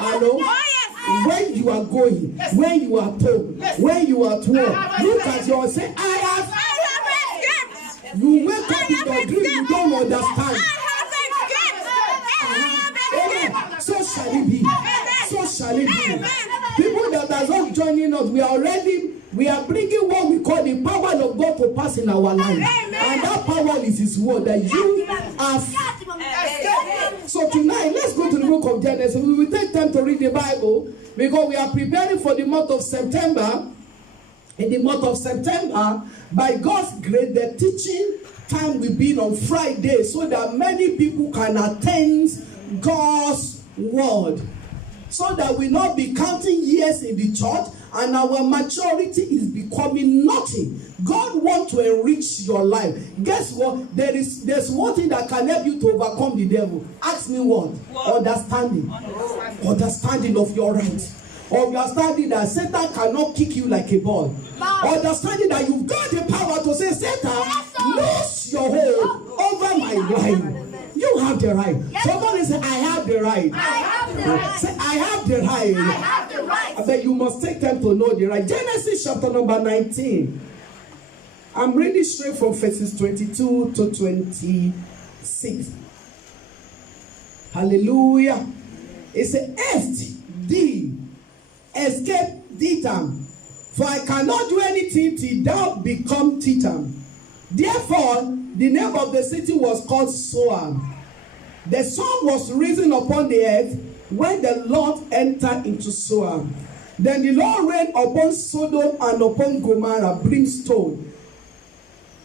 Hello? When you are going, when you are told, when you are at work, look at yourself. Say, I have escaped. You wake up in your dream, you don't understand. So shall it be. So shall it be. People that are not joining us, we are bringing what we call the power of God to pass in our life. And that power is His word that you have. So tonight, let's go to the book of Genesis. We will take time to read the Bible because we are preparing for the month of September. In the month of September, by God's grace, the teaching time will be on Friday so that many people can attend God's word. So that we not be counting years in the church and our maturity is becoming nothing. God wants to enrich your life. Guess what? There's one thing that can help you to overcome the devil. Ask me what? Understanding. Understanding of your rights. Understanding that Satan cannot kick you like a ball. Understanding that you've got the power to say, Satan, lose your hold over my life. You have the right. Somebody say, I have the right. I have the right. Say, I have the right. I have the right. But you must take time to know the right. Genesis chapter number 19. I'm reading straight from verses 22 to 26. Hallelujah. It says, Est thee, escape Titam, for I cannot do anything till thou become Titam. Therefore, the name of the city was called Zoar. The sun was risen upon the earth when the Lord entered into Zoar. Then the Lord rained upon Sodom and upon Gomorrah brimstone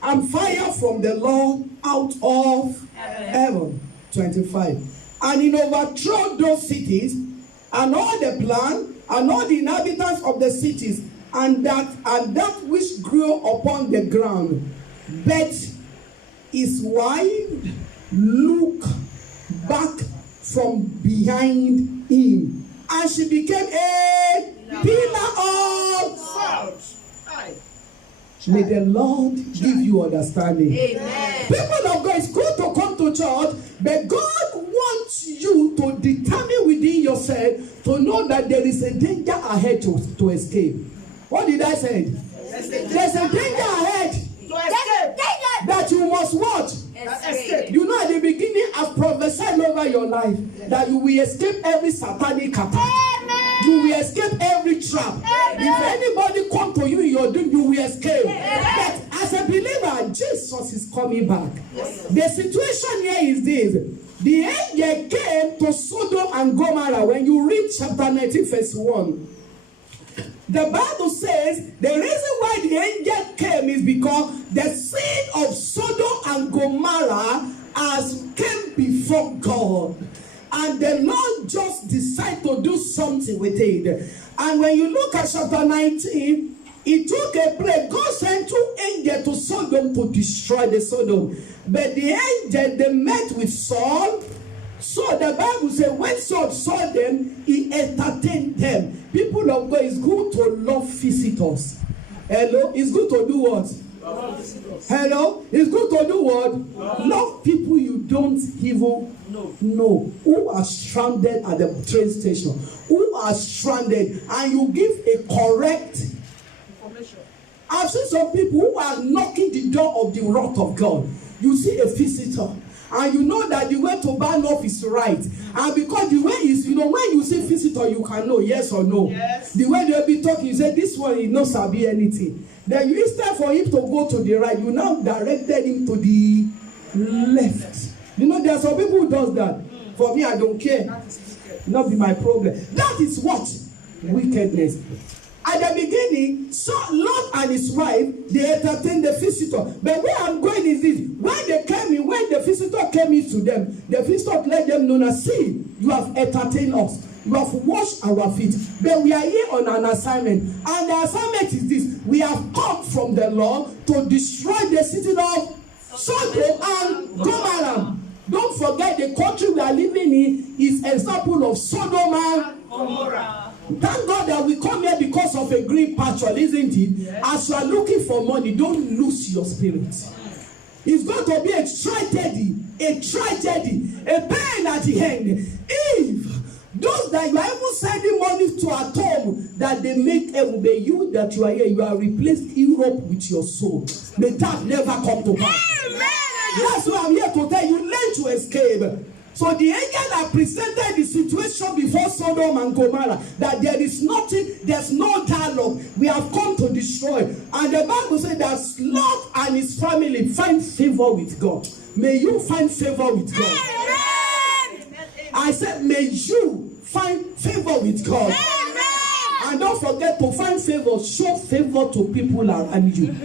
and fire from the Lord out of heaven. 25. And he overthrew those cities and all the plan and all the inhabitants of the cities and that which grew upon the ground. But his wife looked back from behind him, and she became a pillar of salt. May the Lord give you understanding. Amen. People of God, it's good to come to church, but God wants you to determine within yourself to know that there is a danger ahead to escape. What did I say? There's a danger ahead. That you must watch. Escape. You know, at the beginning, I've prophesied over your life that you will escape every satanic attack. You will escape every trap. If anybody come to you in your dream, you will escape. But as a believer, Jesus is coming back. The situation here is this. The angel came to Sodom and Gomorrah. When you read chapter 19, verse 1. The Bible says the reason why the angel came is because the sin of Sodom and Gomorrah has came before God. And the Lord just decided to do something with it. And when you look at chapter 19, it took a place. God sent two angels to Sodom to destroy the Sodom. But the angel, they met with Saul. So the Bible says when Saul saw them, he entertained them. People of God, it's good to love visitors. Hello? It's good to do what? Hello? It's good to do what? Love people you don't even know. Who are stranded at the train station. Who are stranded. And you give a correct information. I've seen some people who are knocking the door of the wrath of God. You see a visitor. And you know that the way to ban off is right. And because the way is, you know, when you see visitor, you can know yes or no. Yes. The way they'll be talking, you say, this one, he knows sabi anything. Then you, instead for him to go to the right, you now directed him to the left. You know, there are some people who does that. For me, I don't care. Not be my problem. That is what? Wickedness. At the beginning, so Lot and his wife, they entertained the visitor. But where I'm going is this. When they came in, when the visitor came in to them, the visitor let them know, see, you have entertained us. You have washed our feet. But we are here on an assignment. And the assignment is this. We have come from the Lord to destroy the city of Sodom and Gomorrah. Don't forget the country we are living in is an example of Sodom and Gomorrah. Thank God that we come here because of a green pasture, isn't it? Yes. As you are looking for money, don't lose your spirit. It's going to be a tragedy, a pain at the end. If Those that you are even sending money to at home, that they make heaven, may you that you are here, you are replaced Europe with your soul. May that never come to pass. That's why I'm here to tell you, learn to escape. So the angel that presented the situation before Sodom and Gomorrah, that there is nothing, there's no dialogue, we have come to destroy. And the Bible said that Lot and his family find favor with God. May you find favor with God. Amen. I said, may you find favor with God. Amen. And don't forget to find favor, show favor to people around you.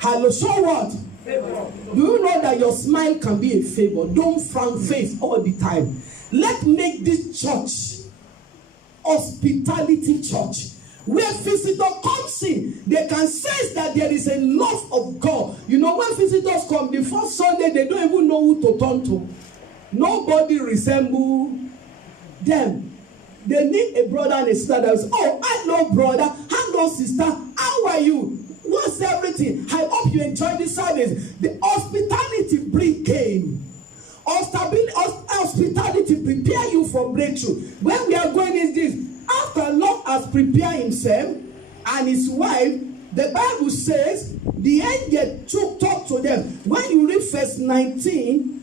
Hello, so what? Favor. Do you know that your smile can be a favor? Don't frown face all the time. Let's make this church hospitality church, where visitor comes in, they can sense that there is a love of God. You know, when visitors come, the first Sunday, they don't even know who to turn to. Nobody resembles them. They need a brother and a sister that is, oh, hello brother, hello sister, how are you? What's everything? I hope you enjoyed the service. The hospitality bring came. Hospitality prepare you for breakthrough. Where we are going is this. After Lot has prepared himself and his wife, the Bible says the angel talked to them. When you read verse 19,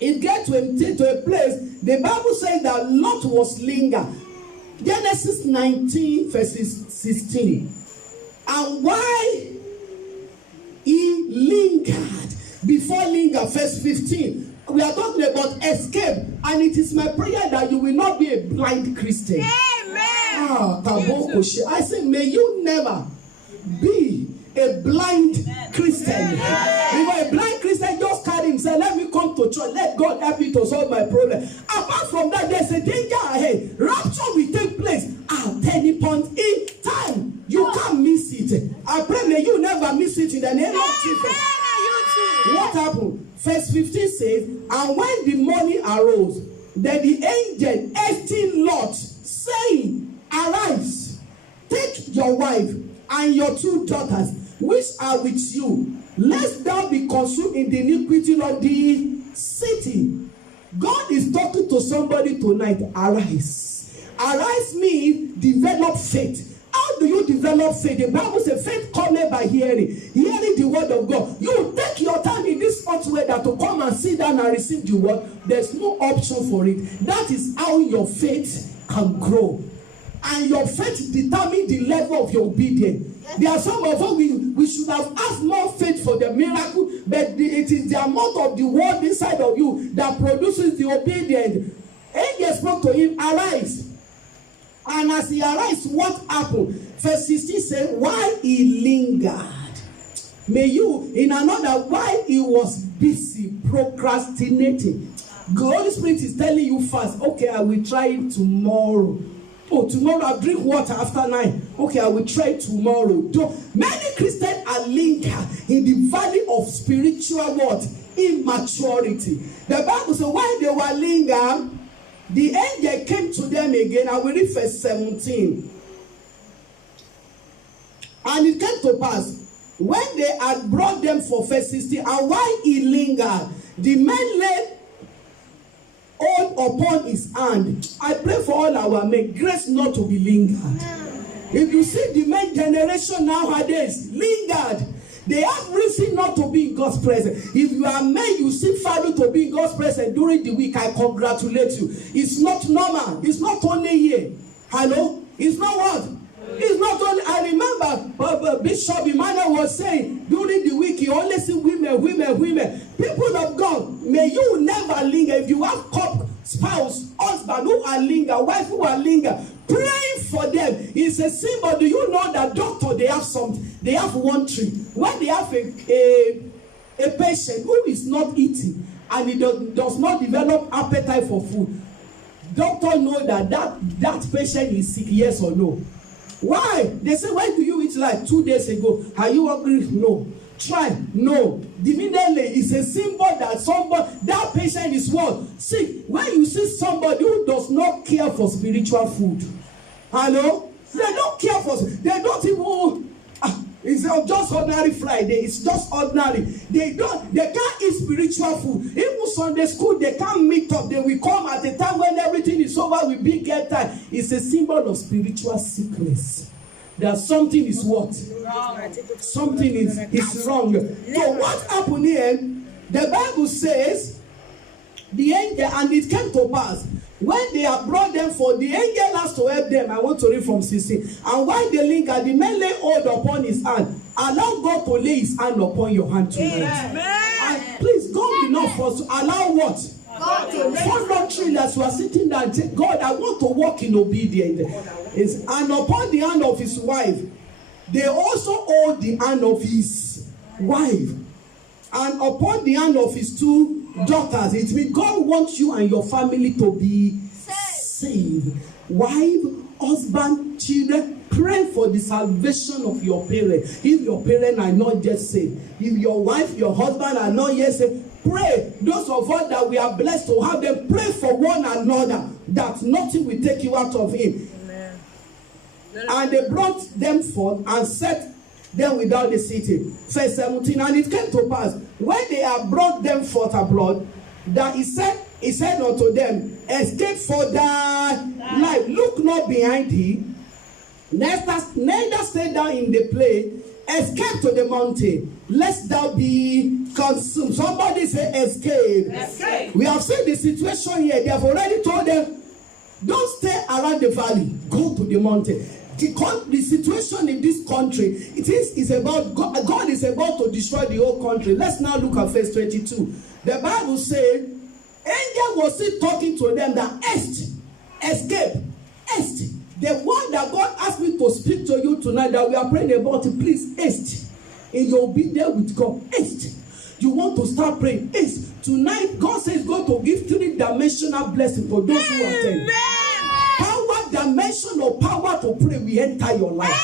it gets to a place. The Bible says that Lot was linger. Genesis 19 verses 16. And why he lingered, before linger, verse 15, we are talking about escape, and it is my prayer that you will not be a blind Christian. Amen. I say, may you never be a blind Christian. Because a blind Christian just carry himself, let me come to church, let God help me to solve my problem. Apart from that, there's a danger ahead. Rapture will take place at any point in time. You can't miss it. I pray may you never miss it in the name of Jesus. What happened? Verse 15 says, and when the morning arose, then the angel hastened Lot, saying, arise, take your wife and your 2 daughters, which are with you, lest thou be consumed in the iniquity of the city. God is talking to somebody tonight. Arise. Arise means develop faith. How do you develop faith? The Bible says faith cometh by hearing the word of God. You take your time in this hot weather to come and sit down and receive the word. There's no option for it. That is how your faith can grow. And your faith determines the level of your obedience. There are some of us, we should have asked more faith for the miracle, but it is the amount of the word inside of you that produces the obedience. Angel spoke to him, arise. And as he arise, what happened? Verse 16 says, why he lingered. May you, in another, why he was busy procrastinating. The Holy Spirit is telling you fast. Okay, I will try it tomorrow. Oh, tomorrow I'll drink water after 9. Okay, I will try tomorrow. Many Christians are lingered in the valley of spiritual what? Immaturity. The Bible says, while they were lingering, the angel came to them again. I will read verse 17. And it came to pass, when they had brought them for verse 16, and while he lingered, the men laid hold upon his hand. I pray for all our men, grace not to be lingered. If you see the men generation nowadays, lingered. They have reason not to be in God's presence. If you are men, you seek value to be in God's presence during the week, I congratulate you. It's not normal. It's not only here. Hello? It's not what? It's not only. I remember Bishop Emmanuel was saying during the week, you only see women. People of God, may you never linger. If you have spouse, husband who are linger, wife who are linger, praying for them is a symbol. Do you know that doctor, they have something? They have one tree. When they have a patient who is not eating and he does not develop appetite for food, doctor know that patient is sick, yes or no. Why? They say, when do you eat? Like 2 days ago. Are you hungry? No. Try. No. Immediately, it's a symbol that that patient is what? See, when you see somebody who does not care for spiritual food, hello? They don't care for, they don't even, It's not just ordinary Friday. It's just ordinary. They can't eat spiritual food. Even Sunday school, they can't meet up. They will come at a time when everything is over with big get time. It's a symbol of spiritual sickness. That something is what? Something is wrong. So what happened here? The Bible says the angel, and it came to pass when they have brought them for the angel has to help them. I want to read from 16. And while they linger, the man lay hold upon his hand. Allow God to lay his hand upon your hand tonight. And please, God will not force. Allow what? For doctrine that you are sitting there and say, God, I want to walk in obedience. And upon the hand of his wife, they also hold the hand of his wife. And upon the hand of his two daughters. It means God wants you and your family to be saved. Wife, husband, children, pray for the salvation of your parents. If your parents are not yet saved, if your wife, your husband are not yet saved, pray. Those of us that we are blessed to have them, pray for one another that nothing will take you out of him. Amen. And they brought them forth and set them without the city. Verse 17. And it came to pass when they have brought them forth abroad, that he said unto them, escape for thy life. Look not behind thee, neither stay down in the place. Escape to the mountain, lest thou be consumed. Somebody say escape. Escape. We have seen the situation here. They have already told them, don't stay around the valley, go to the mountain. The situation in this country, is about God. God is about to destroy the whole country. Let's now look at verse 22. The Bible says, angel was still talking to them that escape. The one that God asked me to speak to you tonight that we are praying about, please haste in your obedience with God. Haste. You want to start praying. Haste. Tonight, God says God to give 3-dimensional blessing for those who attend. Power dimension of power to pray will enter your life.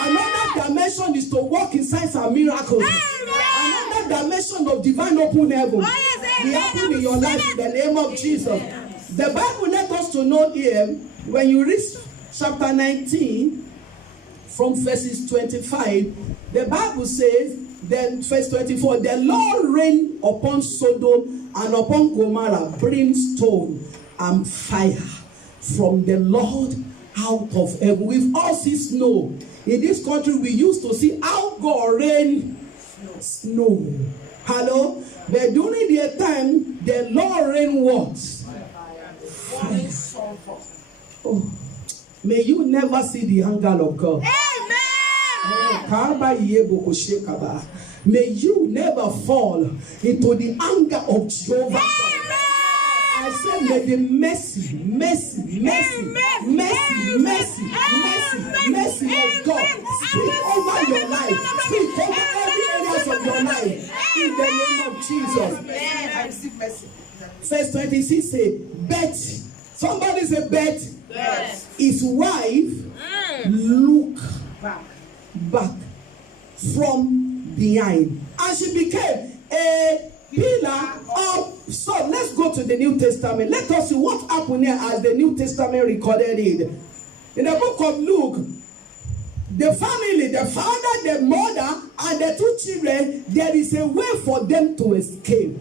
Another dimension is to walk in signs and miracles. Another dimension of divine open heaven will happen in your life in the name of Jesus. The Bible let us to know here, when you read chapter 19 from verses 25, the Bible says, then verse 24, the Lord rained upon Sodom and upon Gomorrah brimstone and fire from the Lord out of heaven. We've all seen snow. In this country, we used to see how God rain snow. Hello? But during their time, the Lord rain what? Fire. Oh, may you never see the anger of God. Amen. May you never fall into the anger of Jehovah. Amen. I say, may the mercy of God speak over your life, speak over every areas of your life, in the name of Jesus. I receive mercy. Verse 26 say, bet. Somebody say, bet. Yes. His wife look back from behind, and she became a pillar of salt. Let's go to the New Testament. Let us see what happened here as the New Testament recorded it. In the book of Luke, the family, the father, the mother, and the 2 children, there is a way for them to escape.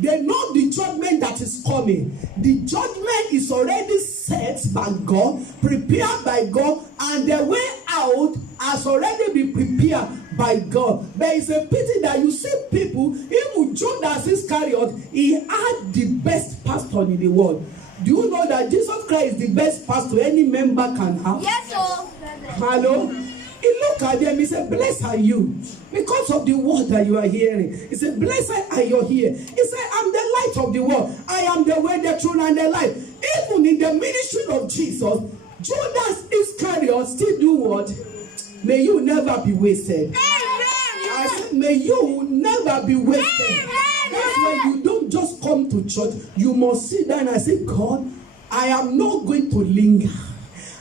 They know the judgment that is coming. The judgment is already set by God, prepared by God, and the way out has already been prepared by God. But it's a pity that you see people, even Judas Iscariot, he had the best pastor in the world. Do you know that Jesus Christ is the best pastor any member can have? Yes, sir. Hello? He looked at them, he said, blessed are you because of the word that you are hearing. He said, blessed are you here. He said, I'm the light of the world. I am the way, the truth, and the life. Even in the ministry of Jesus, Judas Iscariot still do what? May you never be wasted. I said, may you never be wasted. That's why you don't just come to church. You must sit down and say, God, I am not going to linger.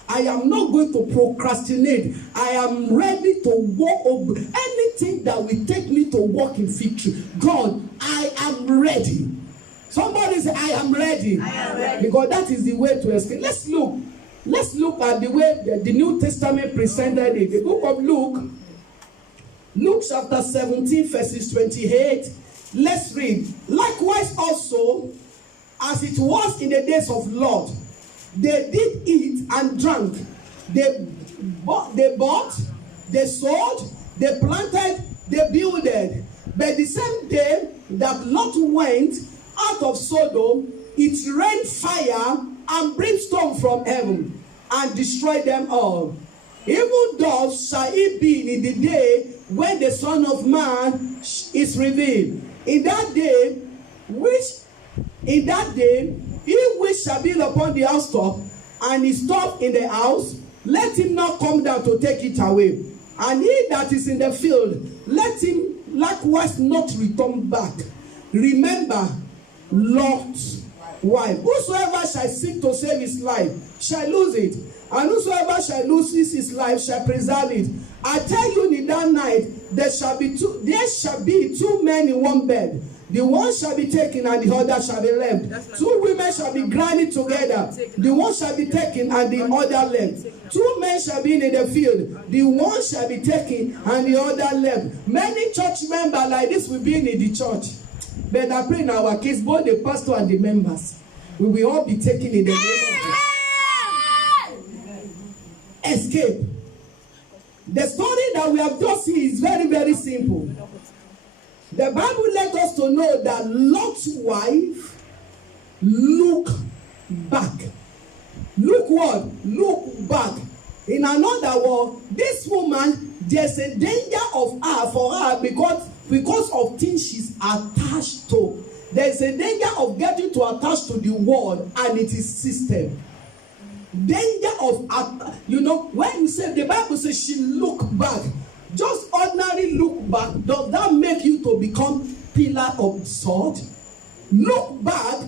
I am not going to procrastinate. I am ready to walk over anything that will take me to walk in victory. God, I am ready. Somebody say, I am ready. I am ready. Because that is the way to escape. Let's look at the way the New Testament presented it. The book of Luke, Luke chapter 17 verses 28. Let's read. Likewise also, as it was in the days of Lot, they did eat and drank. They bought, they sold, they planted, they builded. But the same day that Lot went out of Sodom, it rained fire and brimstone from heaven and destroyed them all. Even thus shall it be in the day when the Son of Man is revealed. In that day, he which shall build upon the housetop and is stopped in the house, let him not come down to take it away. And he that is in the field, let him likewise not return back. Remember Lot's wife. Whosoever shall seek to save his life shall lose it, and whosoever shall lose his life shall preserve it. I tell you, in that night there shall be two men in one bed. The one shall be taken and the other shall be left. Two women shall be grinding together. The one shall be taken and the other left. Two men shall be in the field. The one shall be taken and the other left. Many church members like this will be in the church. But I pray in our case, both the pastor and the members, we will all be taken in the name of Jesus. Escape. The story that we have just seen is very, very simple. The Bible let us to know that Lot's wife looked back. Look what? Look back. In another word, this woman, there's a danger of her for her because of things she's attached to. There's a danger of getting to attach to the world and its system. Danger of, when you say, the Bible says she looked back. Just ordinary look back, does that make you to become pillar of salt? Look back,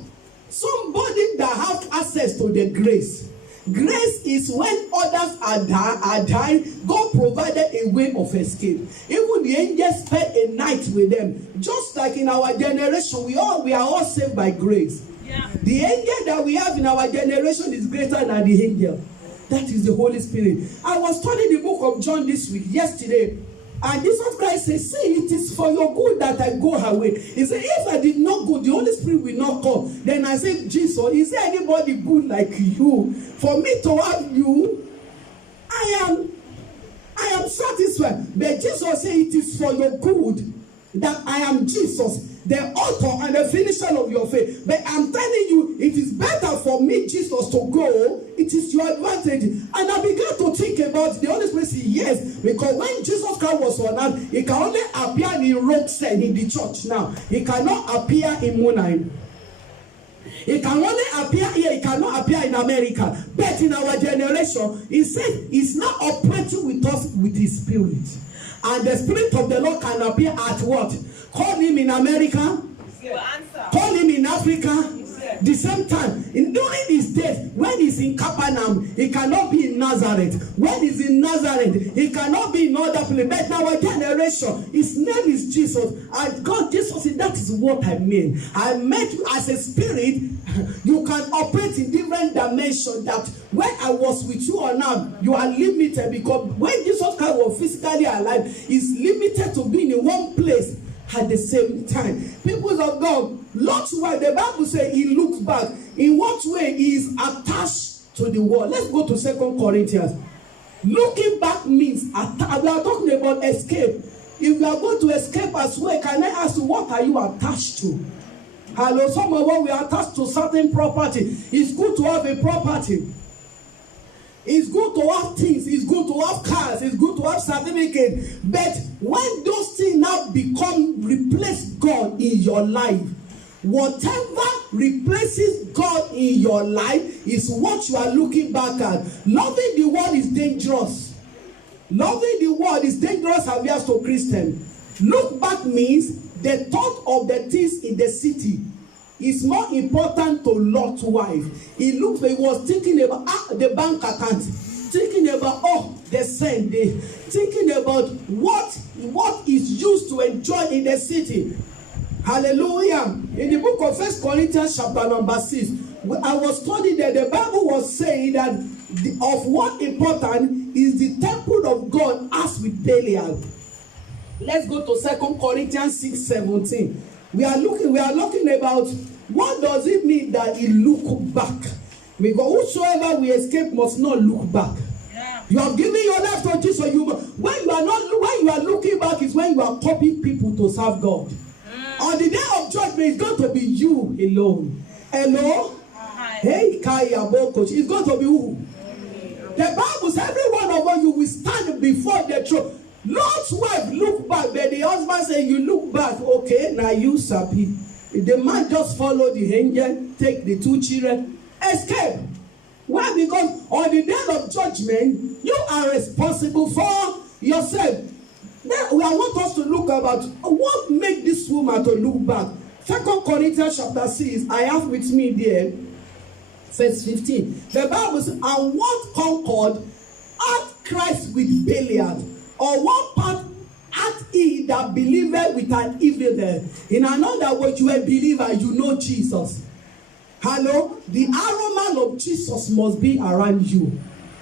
somebody that have access to the grace. Grace is when others are dying, God provided a way of escape. Even the angels spent a night with them. Just like in our generation, we are all saved by grace. Yeah. The angel that we have in our generation is greater than the angel. That is the Holy Spirit. I was studying the book of John this week, yesterday, and Jesus Christ says, "See, it is for your good that I go away." He said, "If I did not go, the Holy Spirit will not come." Then I said, "Jesus, is there anybody good like you? For me to have you, I am satisfied." But Jesus said, "It is for your good that I am Jesus, the author and the finisher of your faith. But I'm telling you, it is better for me, Jesus, to go. It is your advantage." And I began to think about the Holy Spirit. Said, yes, because when Jesus Christ was on earth, he can only appear in Roxanne in the church now. He cannot appear in Moonheim. He can only appear here. He cannot appear in America. But in our generation, he said he's not operating with us with his spirit. And the Spirit of the Lord can appear at what? Call him in America. Call him in Africa. The same time, during his days, when he's in Capernaum, he cannot be in Nazareth. When he's in Nazareth, he cannot be in other place. But in our generation, his name is Jesus. And God, Jesus said, that is what I mean. I meant as a spirit, you can operate in different dimensions. That when I was with you or now, you are limited. Because when Jesus Christ was physically alive, he's limited to being in one place at the same time. People of God, Lot's wife, the Bible says he looks back. In what way he is attached to the world? Let's go to 2 Corinthians. Looking back means we are talking about escape. If you are going to escape as well, can I ask you, what are you attached to? Hello, some of us, we are attached to certain property. It's good to have a property. It's good to have things. It's good to have cars. It's good to have certificates. But when those things now replace God in your life, whatever replaces God in your life is what you are looking back at. Loving the world is dangerous. Loving the world is dangerous as to Christian. Look back means the thought of the things in the city is more important to Lot's wife. He was thinking about the bank account, thinking about the same day, thinking about what is used to enjoy in the city. Hallelujah. In the book of 1 Corinthians chapter number 6, I was studying that the Bible was saying that of what important is the temple of God as with Belial. Let's go to 2 Corinthians 6:17. We are looking about what does it mean that he look back. Because whosoever we escape must not look back. Yeah. You have given your life to Jesus. When you are looking back is when you are copying people to serve God. On the day of judgment, it's going to be you alone. Hello? Hey, Kaya Bokoch. It's going to be who? The Bible says every one of us, you will stand before the throne. Lord's wife look back, but the husband say, you look back. Okay, now you sabi. The man just follow the angel, take the 2 children, escape. Why? Because on the day of judgment, you are responsible for yourself. Now, I want us to look about what made this woman to look back. 2 Corinthians chapter 6, I have with me there, verse 15. The Bible says, and what concord hath Christ with Belial? Or what part hath he that believeth with an evil there? In another word, you are a believer, you know Jesus. Hello? The aroma of Jesus must be around you.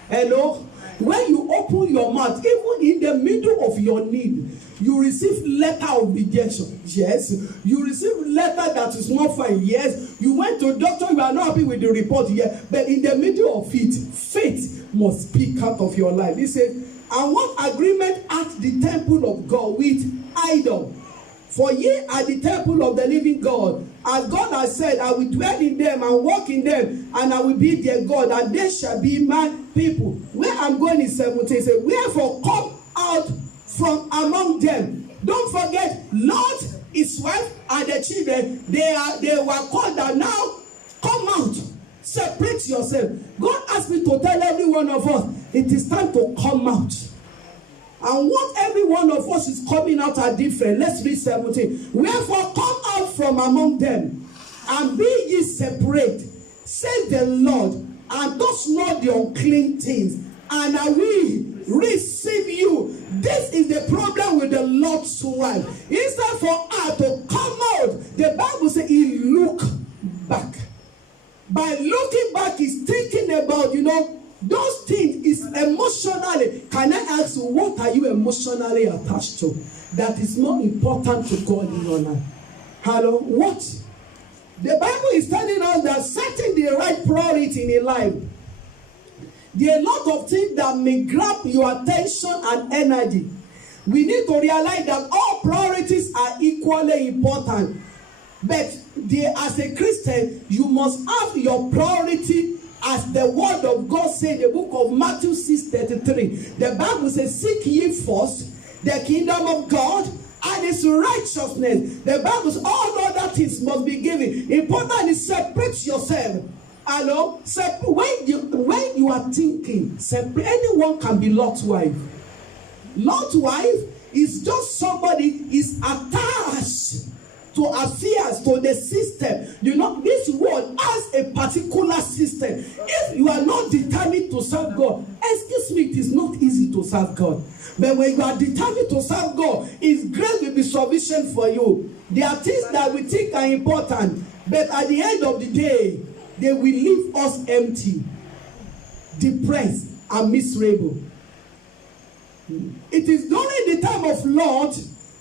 Hello? When you open your mouth, even in the middle of your need, you receive letter of rejection. Yes. You receive letter that is not fine. Yes. You went to doctor, you are not happy with the report. Yes. But in the middle of it, faith must speak out of your life. He said, and what agreement at the temple of God with idol? For ye are the temple of the living God. As God has said, I will dwell in them and walk in them, and I will be their God, and they shall be my people. Where I'm going is 17. Say, wherefore come out from among them. Don't forget, Lot, his wife, and the children, they were called that now come out. Separate yourself. God asked me to tell every one of us, it is time to come out. And what every one of us is coming out are different. Let's read 17. Wherefore come out from among them, and be ye separate, says the Lord, and touch not the unclean things, and I will receive you. This is the problem with the Lord's wife. Instead for her to come out, the Bible says he look back. By looking back, he's thinking about, those things is emotionally. Can I ask you, what are you emotionally attached to that is more important to God in your life? Hello? What? The Bible is telling us that setting the right priority in a life, there are a lot of things that may grab your attention and energy. We need to realize that all priorities are equally important. But as a Christian, you must have your priority as the word of God said in the book of Matthew 6:33. The Bible says, seek ye first the kingdom of God and his righteousness. The Bible says all other things must be given. Important is separate yourself. Hello? When you are thinking, anyone can be Lot's wife. Lot's wife is just somebody is attached to affairs, to the system. This world has a particular system. If you are not determined to serve God, excuse me, it is not easy to serve God. But when you are determined to serve God, His grace will be sufficient for you. There are things that we think are important, but at the end of the day, they will leave us empty, depressed, and miserable. It is during the time of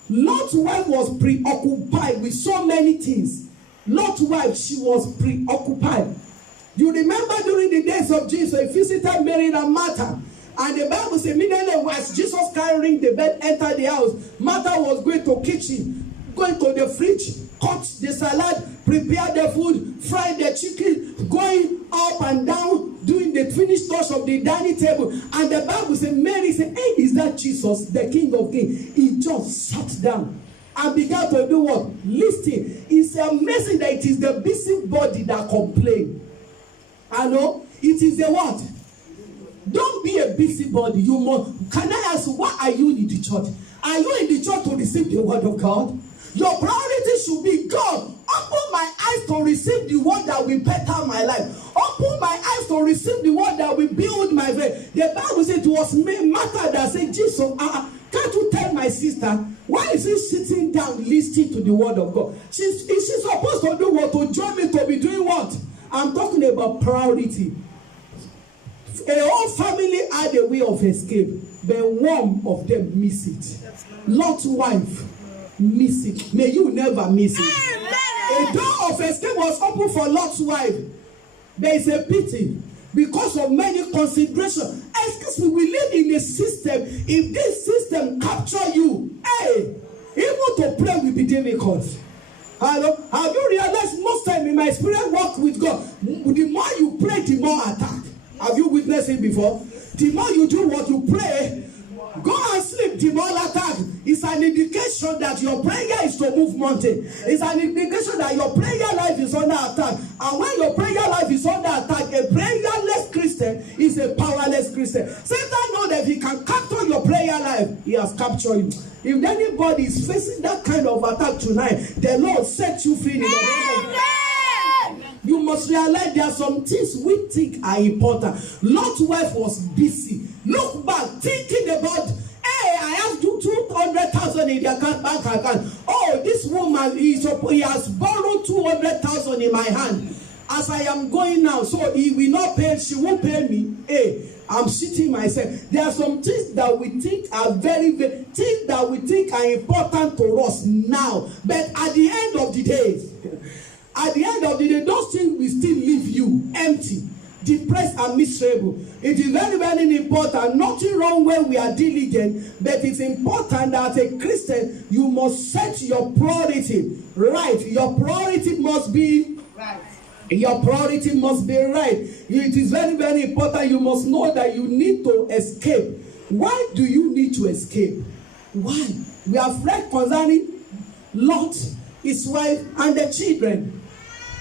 Lot's wife was preoccupied with so many things. Lot's wife, she was preoccupied. You remember during the days of Jesus, he visited Mary and Martha. And the Bible says, immediately as Jesus carrying the bed entered the house, Martha was going to kitchen, going to the fridge, cut the salad, prepare the food, fry the chicken, going up and down, doing the finished touch of the dining table. And the Bible says, Mary said, hey, is that Jesus, the King of Kings? He just sat down and began to do what? Listen. It's amazing that it is the busybody that complain. Hello? It is the what? Don't be a busybody. You must. Can I ask, why are you in the church? Are you in the church to receive the word of God? Your priority should be, God, open my eyes to receive the word that will better my life. Open my eyes to receive the word that will build my faith. The Bible said it was Martha that said, Jesus, can't you tell my sister, why is she sitting down listening to the word of God? She's supposed to do what? To join me to be doing what? I'm talking about priority. A whole family had a way of escape. but one of them miss it. Lot's wife miss it. May you never miss it. A door of escape was opened for Lot's wife. There is a pity because of many considerations. Excuse me, we live in a system. If this system capture you, hey, even to pray will be difficult. Hello? Have you realized most time in my experience walk with God, the more you pray, the more attack. Have you witnessed it before? The more you do what you pray, go and sleep, the more attack. It's an indication that your prayer is to move mountain. It's an indication that your prayer life is under attack. And when your prayer life is under attack, a prayerless Christian is a powerless Christian. Satan knows that if he can capture your prayer life, he has captured you. If anybody is facing that kind of attack tonight, the Lord set you free. You must realize there are some things we think are important. Lot's wife was busy. Look back, thinking about, hey, I have 200,000 in their bank account. Oh, this woman, he has borrowed 200,000 in my hand. As I am going now, so he will not pay, she won't pay me. Hey, I'm sitting myself. There are some things that we think are things that we think are important to us now. But at the end of the day, those things will still leave you empty, depressed and miserable. It is very, very important. Nothing wrong when we are diligent, but it's important that as a Christian, you must set your priority right. Your priority must be right. Your priority must be right. It is very, very important. You must know that you need to escape. Why do you need to escape? Why? We have read concerning Lot, his wife, and the children.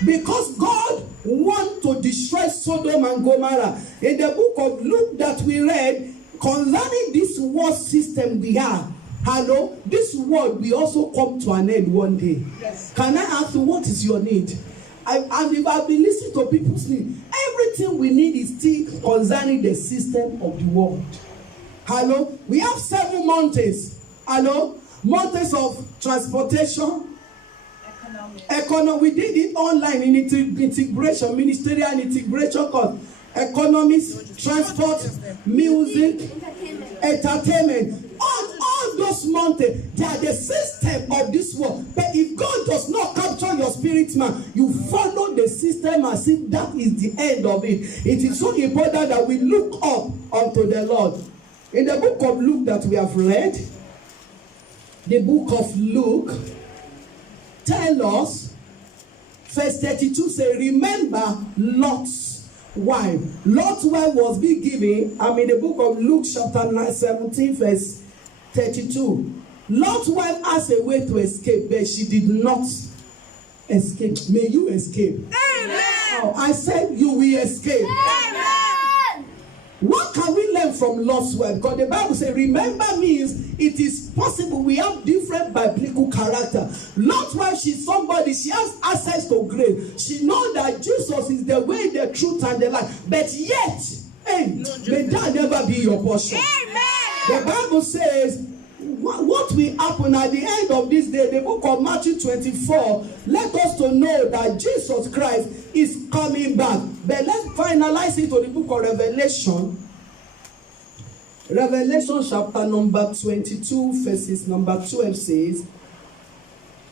Because God wants to destroy Sodom and Gomorrah. In the book of Luke that we read, concerning this world system we have, hello, this world will also come to an end one day. Yes. Can I ask you, what is your need? And if I've been listening to people's need, everything we need is still concerning the system of the world. Hello, we have 7 mountains. Hello, mountains of transportation. Economy. We did it online in integration, ministerial integration course. Economics, transport, music, entertainment. All those mountains, they are the system of this world. But if God does not capture your spirit, man, you follow the system as if that is the end of it. It is so important that we look up unto the Lord. In the book of Luke that we have read, the book of Luke tell us, verse 32 say, remember Lot's wife. Lot's wife was being given, in the book of Luke chapter 17 verse 32. Lot's wife has a way to escape, but she did not escape. May you escape. Amen. Now, I said you will escape. Amen. What can we learn from Lot's wife? Because the Bible says, remember means it is possible. We have different biblical character. Lot's wife, she's somebody, she has access to grace. She knows that Jesus is the way, the truth, and the life. But yet, hey, may that never be your portion. Amen. The Bible says, what will happen at the end of this day, the book of Matthew 24, let us to know that Jesus Christ is coming back. But let's finalize it to the book of Revelation. Revelation chapter number 22, verses number 12 says,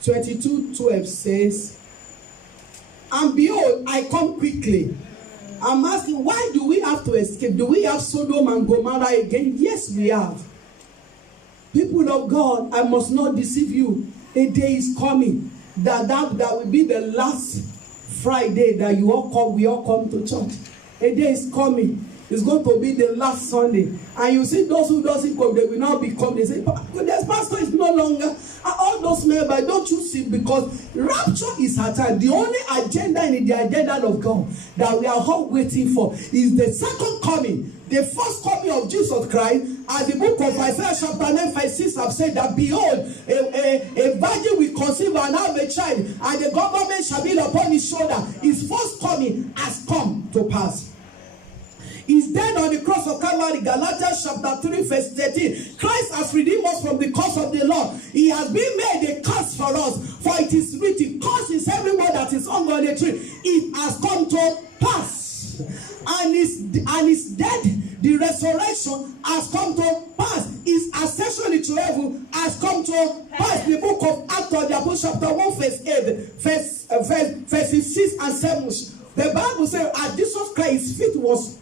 22:12 says, and behold, I come quickly. I'm asking, why do we have to escape? Do we have Sodom and Gomorrah again? Yes, we have. People of God, I must not deceive you. A day is coming that will be the last Friday that we all come to church. A day is coming. It's going to be the last Sunday. And you see those who doesn't come, they will now become. They say, the pastor is no longer. All those members, don't you see? Because rapture is at hand. The only agenda in the agenda of God that we are all waiting for is the second coming. The first coming of Jesus Christ, as the book of Isaiah chapter 9 verse 6 have said that, behold, a virgin will conceive and have a child, and the government shall be upon his shoulder. His first coming has come to pass. He's dead on the cross of Calvary. Galatians chapter 3 verse 13. Christ has redeemed us from the curse of the law. He has been made a curse for us. For it is written, curse is everyone that is hung on a tree. It has come to pass. And his death, the resurrection has come to pass. also pass the book of Acts of the Apostles, chapter 1, verse 8, verses 6 and 7. The Bible says, as Jesus Christ, his feet was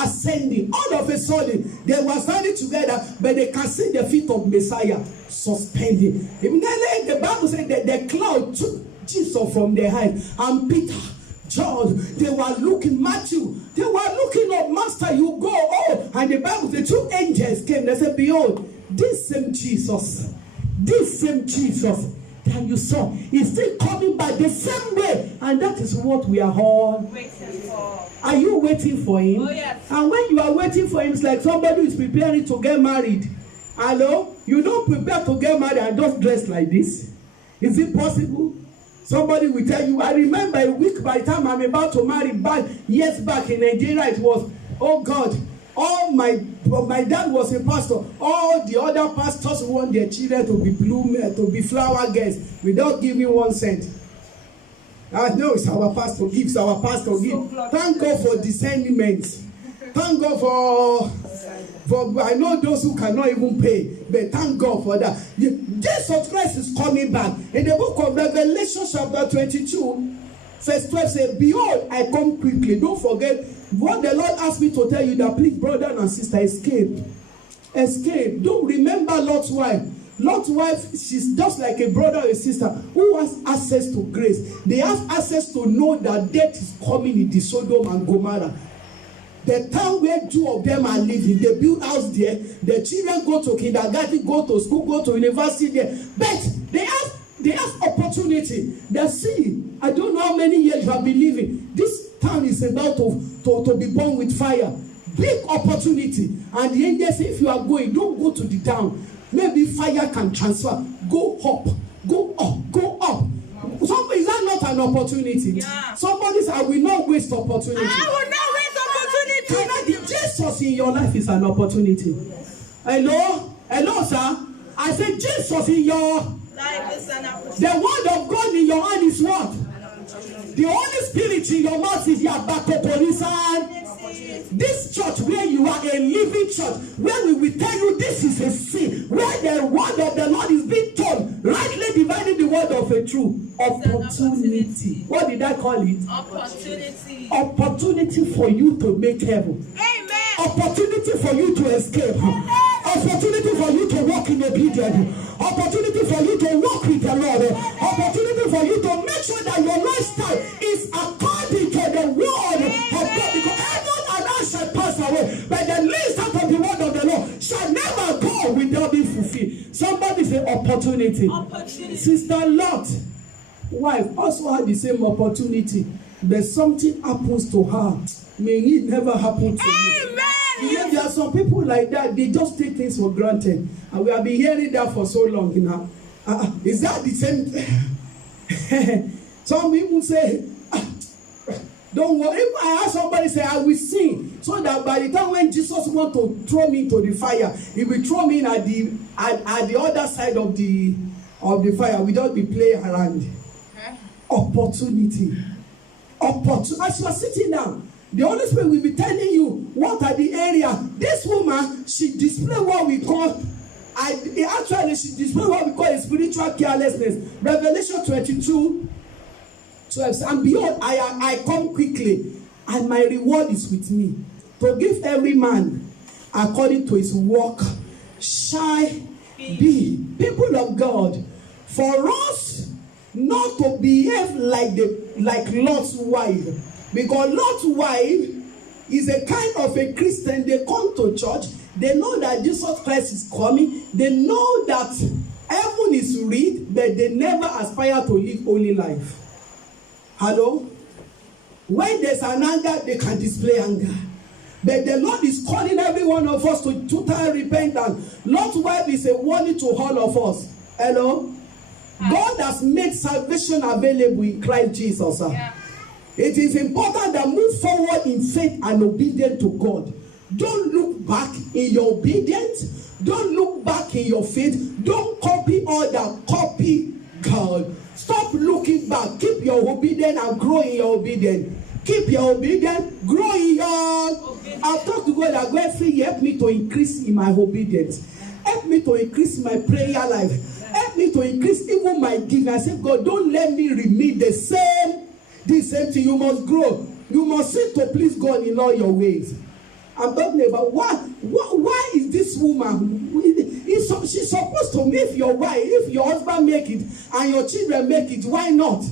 ascending. All of a sudden, they were standing together, but they can see the feet of Messiah suspending. Immediately, the Bible said that the cloud took Jesus from their head, and Peter, John, they were looking, Matthew, they were looking up, Master, you go. Oh, and the Bible, the two angels came. They said, behold, this same Jesus that you saw is still coming by the same way, and that is what we are all waiting for. Are you waiting for him? Oh, yes. And when you are waiting for him, it's like somebody who is preparing to get married. Hello? You don't prepare to get married and just dress like this. Is it possible? Somebody will tell you, I remember a week by the time I'm about to marry, years back in Nigeria, it was, oh God, all my dad was a pastor. All the other pastors want their children to be bloom, to be flower girls without giving 1 cent. I know it's our pastor gives, our pastor gives. Thank God for discernment. Thank God for I know those who cannot even pay, but thank God for that. Jesus Christ is coming back. In the book of Revelation, chapter 22, verse 12 says, behold, I come quickly. Don't forget what the Lord asked me to tell you, that please, brother and sister, escape. Don't remember Lot's wife. Lot's wife, she's just like a brother or a sister who has access to grace. They have access to know that death is coming in the Sodom and Gomorrah. The town where 2 of them are living, they build house there. The children go to kindergarten, go to school, go to university there. But they have opportunity. They see, I don't know how many years you have been living. This town is about to be born with fire. Big opportunity. And the angel say, if you are going, don't go to the town. Maybe fire can transfer. Go up, go up, go up. Somebody, is that not an opportunity? Yeah. Somebody said, I will not waste opportunity. I will not waste opportunity. Jesus in your life is an opportunity. Hello? Hello, sir? I said Jesus in your Life is an opportunity. The word of God in your hand is what? The Holy Spirit in your mouth is your bakopolisan. This church where you are a living church, where we will tell you this is a sin, where the word of the Lord is being told, rightly dividing the word of a truth. Opportunity. What did I call it? Opportunity. Opportunity for you to make heaven. Amen. Opportunity for you to escape. Opportunity for you to walk in obedience. Opportunity for you to walk with the Lord. Opportunity for you to make sure that your lifestyle is according to the word of God. Because heaven and earth shall pass away, but the least out of the word of the Lord shall never go without being fulfilled. Somebody say opportunity. Opportunity. Sister Lot, wife, also had the same opportunity, but something happens to her. May it never happen to you. Amen. You know, there are some people like that, they just take things for granted. And we have been hearing that for so long now. Is that the same? Some people say, don't worry. If I ask somebody, say, I will sing. So that by the time when Jesus wants to throw me into the fire, he will throw me in at the other side of the fire. We don't be playing around. Opportunity. As you are sitting down, the Holy Spirit will be telling you what are the area. This woman, she displayed what we call, she displayed what we call a spiritual carelessness. Revelation 22, 12. And behold, I come quickly, and my reward is with me, to give every man according to his work shall be. People of God, for us not to behave like Lot's wife. Because Lot's wife is a kind of a Christian. They come to church. They know that Jesus Christ is coming. They know that heaven is real, but they never aspire to live holy life. Hello? When there's an anger, they can display anger. But the Lord is calling every one of us to total repentance. Lot's wife is a warning to all of us. Hello? God has made salvation available in Christ Jesus. Yeah. It is important that move forward in faith and obedience to God. Don't look back in your obedience. Don't look back in your faith. Don't copy others. Copy God. Stop looking back. Keep your obedience and grow in your obedience. Keep your obedience. Grow in your obedience. I've talked to God that God help me to increase in my obedience. Help me to increase my prayer life. me to increase even my giving. I say, God, don't let me remain the same thing. You must grow. You must seek to please God in all your ways. I'm talking about why is this woman? She's supposed to make your wife, if your husband make it and your children make it, why not?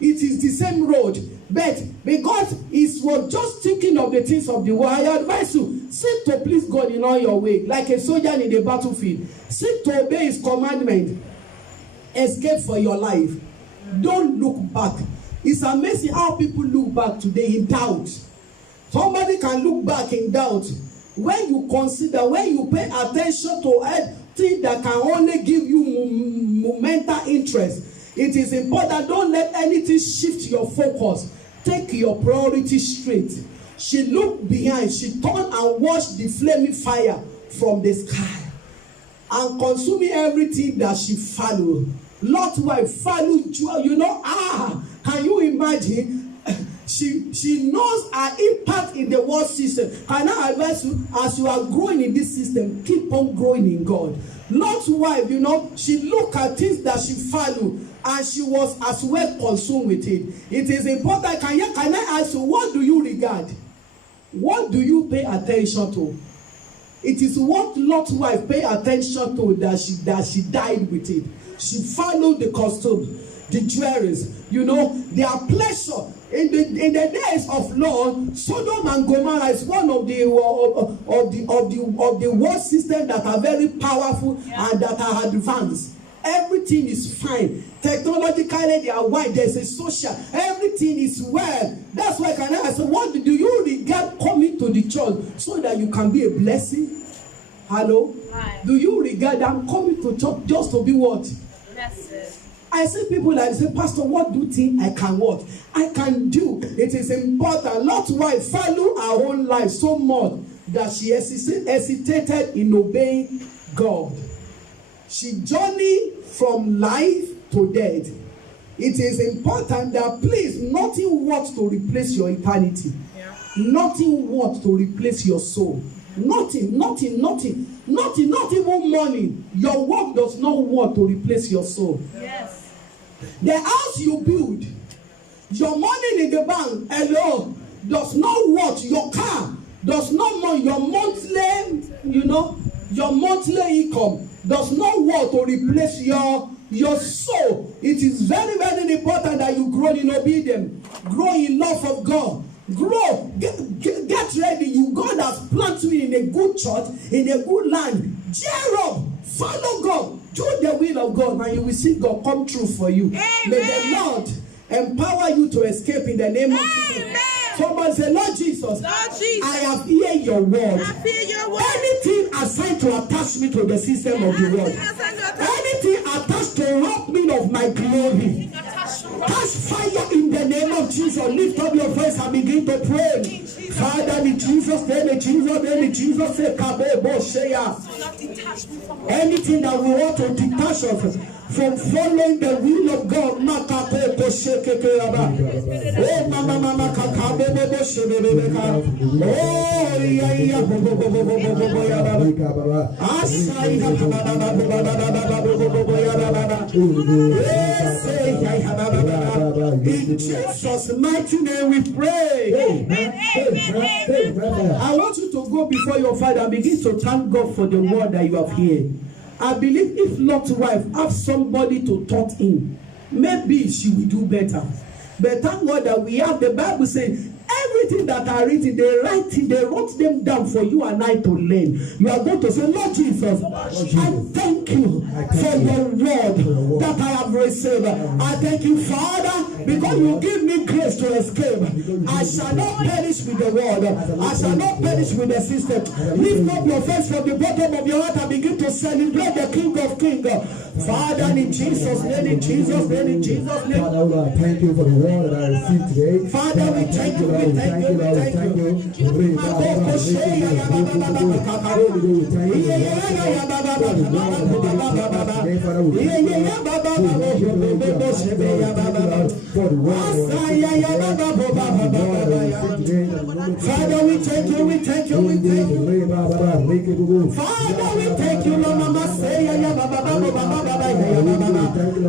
It is the same road. But because he was just thinking of the things of the world, I advise you, seek to please God in all your ways, like a soldier in the battlefield. Seek to obey his commandment. Escape for your life. Don't look back. It's amazing how people look back today in doubt. Somebody can look back in doubt. When you consider, when you pay attention to anything that can only give you momental interest, it is important. Don't let anything shift your focus. Take your priorities straight. She looked behind. She turned and watched the flaming fire from the sky and consuming everything that she followed. Lot's wife followed, can you imagine? She knows her impact in the world system. Can I advise you, as you are growing in this system, keep on growing in God. Lot's wife, she looked at things that she followed and she was as well consumed with it. It is important. Can I ask you, what do you regard? What do you pay attention to? It is what Lot's wife paid attention to that she died with it. She followed the costume, the jewelries, their pleasure. In the days of Lot, Sodom and Gomorrah is one of the world systems that are very powerful and that are advanced. Everything is fine. Technologically, they are wide. There's a social. Everything is well. That's why I say, what do you regard coming to the church so that you can be a blessing? Hello? Hi. Do you regard them coming to church just to be what? Blessed. I see people like say, Pastor, what do you think I can what? I can do. It is important. Lot's wife followed her own life so much that she hesitated in obeying God. She journeyed from life to death. It is important that please, nothing works to replace your eternity. Yeah. Nothing works to replace your soul. Nothing, not even money. Your work does not work to replace your soul. Yes. The house you build, your money in the bank alone does not work. Your car does not work. Your monthly income does not work to replace your soul. It is very, very important that you grow in obedience, grow in love of God. Grow, get ready. God has planted you in a good church, in a good land. Cheer up, follow God, do the will of God, and you will see God come true for you. Amen. May the Lord empower you to escape in the name of Jesus. Somebody say, Lord Jesus, I have heard your word. Anything assigned to attach me to the system of the world, anything attached to rob me of my glory, catch fire in the name of Jesus. Lift up your voice and begin to pray. Father, in Jesus' name, say, anything that we want to detach us from following the will of God, in Jesus' mighty name we pray. I want you to go before your Father and begin to thank God for the word that you have heard. I believe if Lot's wife have somebody to taught him, maybe she will do better. But thank God that we have the Bible saying everything that are written, they wrote them down for you and I to learn. You are going to say, Lord Jesus, I thank you for your word that I have received. I thank you, Father, because you give me grace to escape. I shall not perish with the world. I shall not perish with the system. Lift up your face from the bottom of your heart and begin to celebrate the King of Kings. Father, in Jesus' name, in Jesus' name, in Jesus' name. Father, I thank you for the word that I received today. Father, we thank you. thank you, thank you. Aboko sheya ya baba baba kakaro. Iye ya baba baba baba. Iye ya baba baba bebe shebe ya baba. Asaya ya baba baba baba. Father, we thank you, we thank you, we thank you. Father, we thank you, Lord, Mama say ya baba baba baba ya baba.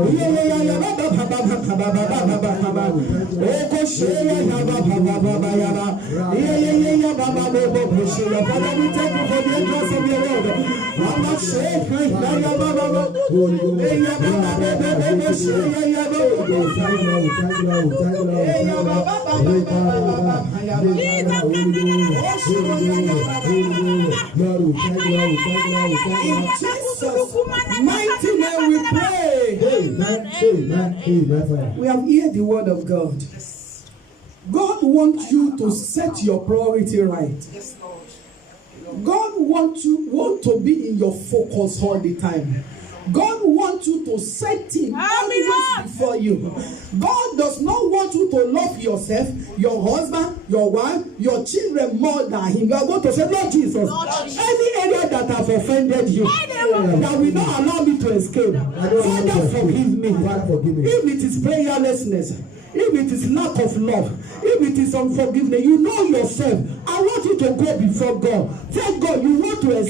Iye ya baba baba baba. Oko sheya ya baba baba ya baba. Iye ya baba baba sheya. Father, we thank you for the entrance of your word. Mama say ya baba baba. Iye ya baba baba sheya ya baba. Mighty name we pray. We have heard the word of God. God wants you to set your priority right. God want to be in your focus all the time. God wants you to set him always before you. God does not want you to love yourself, your husband, your wife, your children more than him. You are going to say, Lord Jesus, any area that have offended you, that will not allow me to escape, Father, forgive me. If it is prayerlessness, if it is lack of love, if it is unforgiveness, you know yourself. I want you to go before God. Thank God you want to escape.